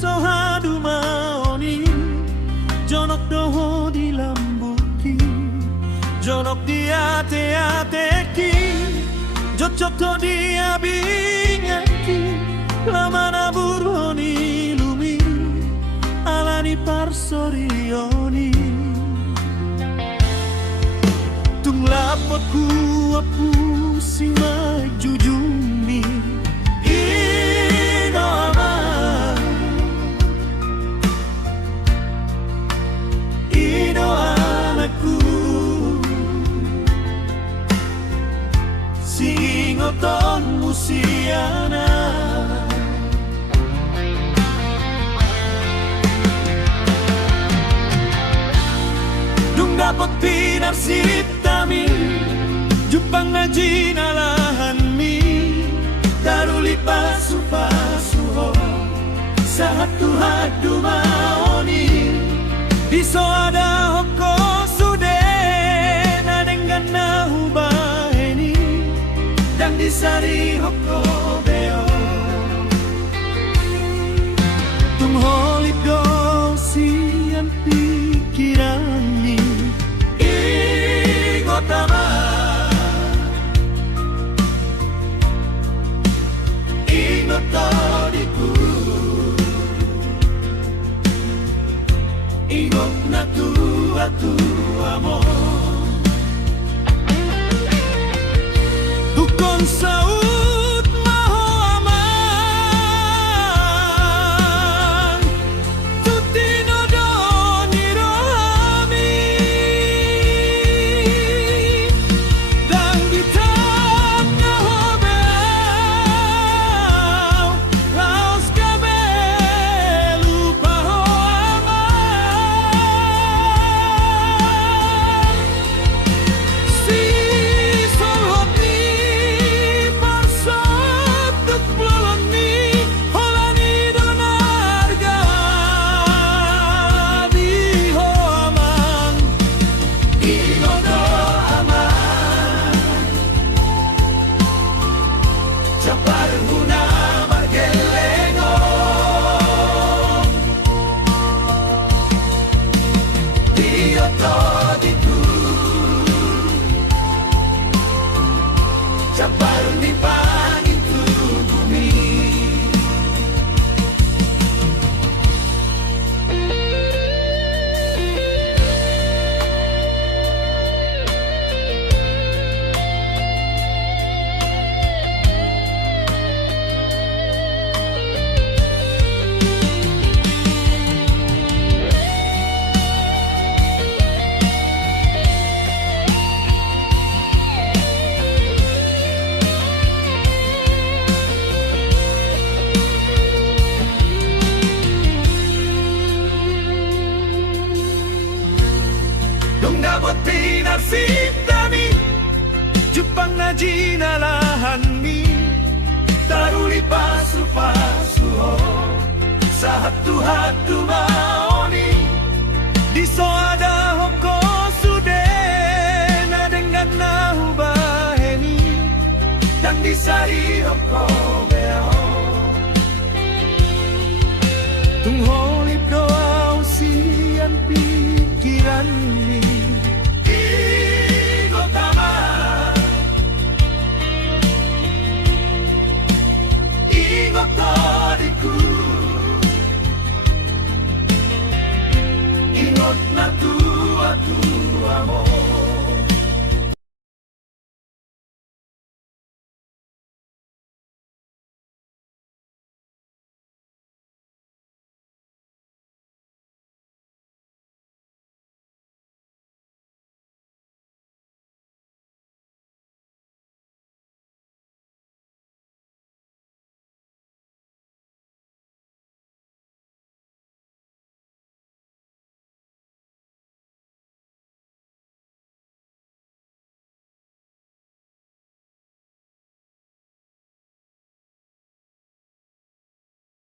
sohadu maoni jonok doho di lambuki jonok di ate-ateki jocok to di abingaki lamana burhoni lumi alani parsorioni tung lapot ku apu sing majujumi ino aman ino anakku singoton musiana dung dapat pinar sitami Jupang ngaji nalahan mi daruli pasu-pasuho satu hadu maoni diso ada hoko sude nadenggan nahu baheni dan disari hoko beo tung holit do sian pikirani ingotama tadiku ingot na tua mo dukon saud maho aman tutino doni rohami dan bitap naho Chaparro ni pangin bumi Dong dapat pinar sitami Jupang ngaji nalahan mi Taruli pasu-pasu Sahatu-hatu maoni Diso ada hongko sude Nadenggan nahu baheni Dan disari hongko